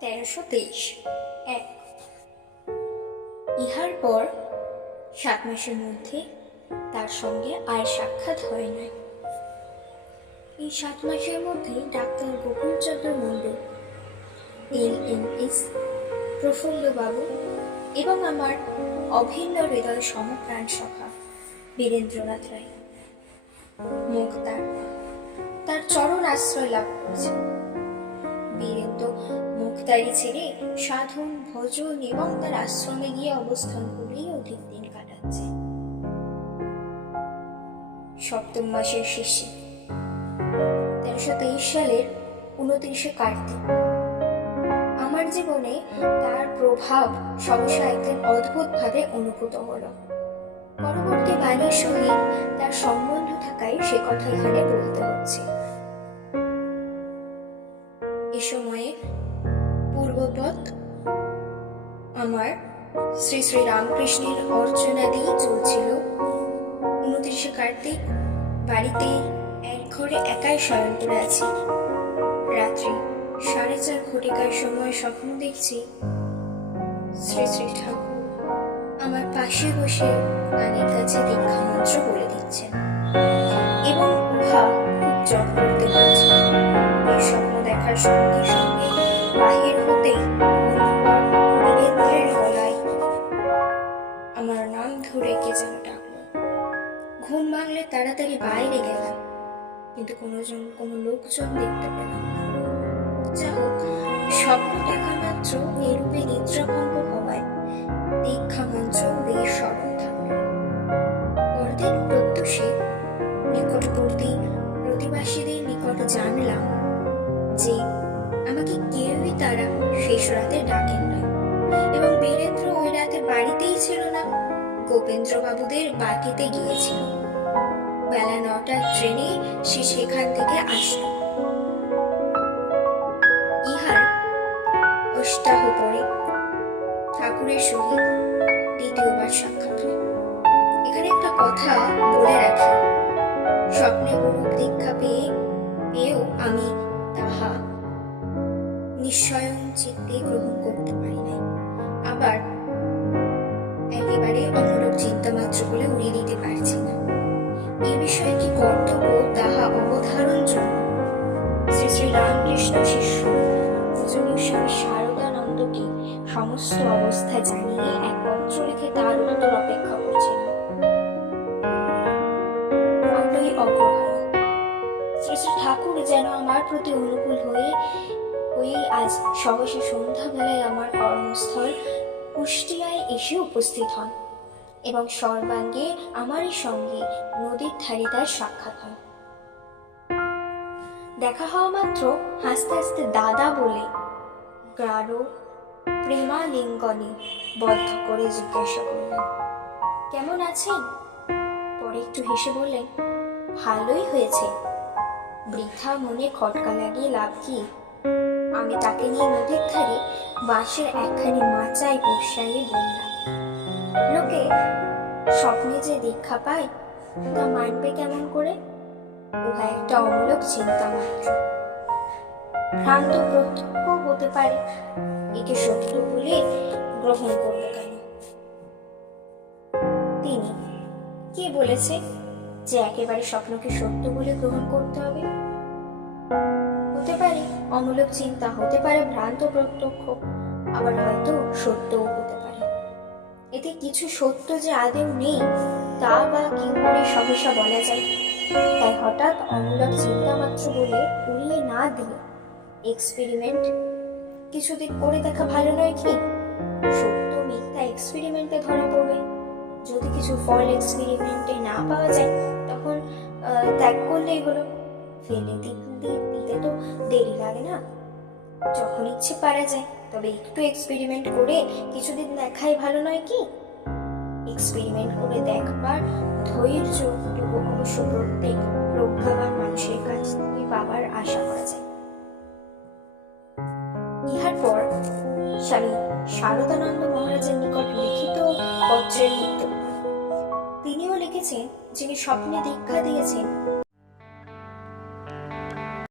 দেশ এক। ইহার পর সাত মাসের মধ্যে তার সঙ্গে আর সাক্ষাৎ হয় নাই। এই সাত মাসের মধ্যে doctor Gokulchandra Mondal, L M S, প্রফুল্লবাবু এবং আমার অভিন্ন হৃদয় সমপ্রাণ সখা বীরেন্দ্রনাথ রায়। মুখ তার তার চরণ আশ্রয় লাভ করেছে বীরেন্দ্র মুখতারি ছেড়ে সাধন, ভজন এবং তার আশ্রমে গিয়ে অবস্থান করেই অধিক দিন কাটাচ্ছে। সপ্তম মাসের শেষে, তেরোশো তেইশ সালের উনত্রিশে কার্তিক। আমার জীবনে তার প্রভাব সহসা একদিন অদ্ভুতভাবে অনুভূত হলো। পরবর্তী বাণীর সহিত তার সম্বন্ধ থাকায় সে কথা এখানে বলতে হচ্ছে। এ সময়ে পূর্বপথ আমার শ্রী শ্রী রামকৃষ্ণের অর্চনাদি চলছিল। উনত্রিশে কার্তিক বাড়িতে এক ঘরে একাই শয়ন করে আছি। রাত্রি সাড়ে চার ঘটিকার সময় স্বপ্ন দেখছি শ্রী শ্রী ঠাকুর আমার পাশে বসে কানের কাছে দীক্ষা মন্ত্র বলে দিচ্ছেন এবং উহা খুব জপ করতে পারছি এই স্বপ্ন দেখার সঙ্গে যেন ডাকলো। ঘুম ভাঙলে তাড়াতাড়ি বাইরে গেলাম, কিন্তু কোনো জন কোনো লোকজন দেখতে পেলাম না। হোক, স্বপ্ন দেখা গোপেন্দ্র বাবুদের বাকিতে গিয়েছিল। বেলা নটার ট্রেনে সে সেখান থেকে আসলো। ইহার অষ্টাহ পরে ঠাকুরের সহিত দ্বিতীয়বার সাক্ষাৎ এখানে একটা কথা বলে রাখি। স্বপ্নে অনুপ দীক্ষা পেয়ে, পেয়েও আমি তাহা নিশ্চয়ং চিত্তে গ্রহণ করতে পারি নাই। শারদানন্দকে সমস্ত অবস্থা জানিয়ে এক পত্র লিখে তার উত্তর অপেক্ষা শ্রী ঠাকুর যেন আমার প্রতি অনুকূল হয়ে হয়ে আজ সহসে সন্ধ্যাবেলায় আমার কর্মস্থল কুষ্টিয়ায় এসে উপস্থিত হন এবং সর্বাঙ্গে আমারই সঙ্গে নদীর ধারে তার সাক্ষাৎ হয়। দেখা হওয়া মাত্র হাসতে হাসতে দাদা বলে, গাঢ় প্রেমালিঙ্গনে বদ্ধ করে জিজ্ঞাসা করলেন, কেমন আছেন? পরে একটু হেসে বললেন, ভালোই হয়েছে। বৃথা মনে খটকা লাগিয়ে লাভ কি? আমি তাকে নিয়ে নদীর ধারে বাঁশের একখানি মাচায় বসাইয়ে বললাম, লোকে স্বপ্নে যে দীক্ষা পায়, তা মানবে কেমন করে? উহা একটা অমূলক চিন্তা মাত্র। ভ্রান্ত প্রত্যক্ষ হতে পারে, একে সত্য বলে গ্রহণ করব কেন? তিনি কে বলেছে যে একেবারে স্বপ্নকে সত্য বলে গ্রহণ করতে হবে? হতে পারে অমূলক চিন্তা, হতে পারে ভ্রান্ত প্রত্যক্ষ, আবার হয়তো সত্যও হতে পারে। এতে কিছু সত্য যে আদেও নেই, তা বা কি করে সহসা বলা যায়? হঠাৎ অমূলক চিন্তা মাত্র বলে উড়িয়ে না দিয়ে এক্সপেরিমেন্ট কিছুদিন করে দেখা ভালো নয় কি? সত্য মিথ্যা এক্সপেরিমেন্টে ধরা পড়বে। যদি কিছু ফল এক্সপেরিমেন্টে না পাওয়া যায়, তখন ত্যাগ করলেই হলো। ফেলে দিতে দিতে তো দেরি লাগে না। যখন ইচ্ছে পারা যায়, তবে একটু এক্সপেরিমেন্ট করে কিছুদিন দেখাই ভালো নয় কি? এক্সপেরিমেন্ট করে দেখবার ধৈর্য প্রত্যেক প্রজ্ঞাবান মানুষের কাছ থেকে পাবার আশা করা যায়। ইহার পর স্বামী শারদানন্দ মহারাজের নিকট লিখিত পত্রের তিনিও লিখেছেন, যিনি স্বপ্নে দীক্ষা দিয়েছেন